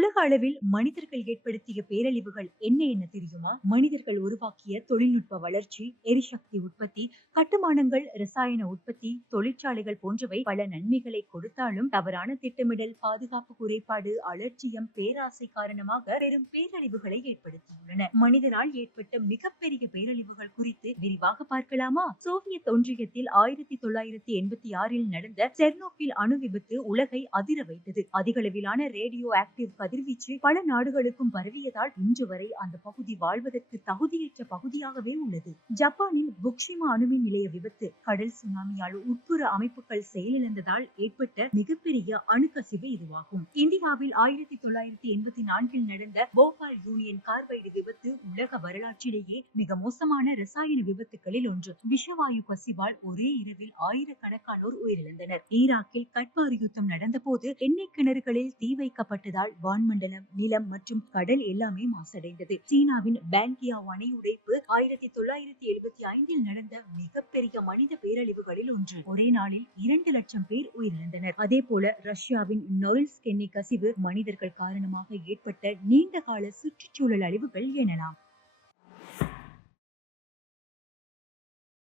உலக அளவில் மனிதர்கள் ஏற்படுத்திய பேரழிவுகள் என்ன என்ன தெரியுமா? மனிதர்கள் உருவாக்கிய தொழில்நுட்ப வளர்ச்சி எரிசக்தி உற்பத்தி கட்டுமானங்கள் ரசாயன உற்பத்தி தொழிற்சாலைகள் போன்றவை பல நன்மைகளை கொடுத்தாலும் தவறான திட்டமிடல் பாதுகாப்பு குறைபாடு அலட்சியம் பேராசை காரணமாக பெரும் பேரழிவுகளை ஏற்படுத்தியுள்ளன. மனிதனால் ஏற்பட்ட மிகப்பெரிய பேரழிவுகள் குறித்து விரிவாக பார்க்கலாமா? சோவியத் ஒன்றியத்தில் ஆயிரத்தி தொள்ளாயிரத்தி எண்பத்தி ஆறில் நடந்த செர்னோபில் அணு விபத்து உலகை அதிர வைத்தது. அதிகளவிலான ரேடியோ ஆக்டிவ் கதிர்வீச்சு பல நாடுகளுக்கும் பரவியதால் இன்று வரை அந்த பகுதி வாழ்வதற்கு தகுதியற்ற பகுதியாகவே உள்ளது. ஜப்பானின் புக்ஷிமா அணுமின் நிலைய விபத்து கடல் சுனாமியால் உட்புற அமைப்புகள் செயலிழந்ததால் ஏற்பட்ட மிகப்பெரிய அணுக்கசிவு இதுவாகும். இந்தியாவில் ஆயிரத்தி தொள்ளாயிரத்தி எண்பத்தி நான்கில் நடந்த போபால் யூனியன் கார்பைடு விபத்து உலக வரலாற்றிலேயே மிக மோசமான ரசாயன விபத்துகளில் ஒன்று. விஷவாயு பசிவால் ஒரே இரவில் ஆயிரக்கணக்கானோர் உயிரிழந்தனர். ஈராக்கில் கட்பாறு யுத்தம் நடந்தபோது எண்ணெய் கிணறுகளில் தீ வைக்கப்பட்டதால் வான்மண்டலம் நிலம் மற்றும் கடல் எல்லாமே மாசடைந்தது. சீனாவின் பேங்கியா அணை உடைப்பு ஆயிரத்தி தொள்ளாயிரத்தி எழுபத்தி ஐந்தில் நடந்த மிகப்பெரிய மனித பேரழிவுகளில் ஒன்று. ஒரே நாளில் இரண்டு லட்சம் பேர் உயிரிழந்தனர். அதே போல ரஷ்யாவின் நொரில்ஸ்க் கென்னி கசிவு மனிதர்கள் காரணமாக ஏற்பட்ட நீண்ட கால சுற்றுச்சூழல் அழிவுகள் எனலாம்.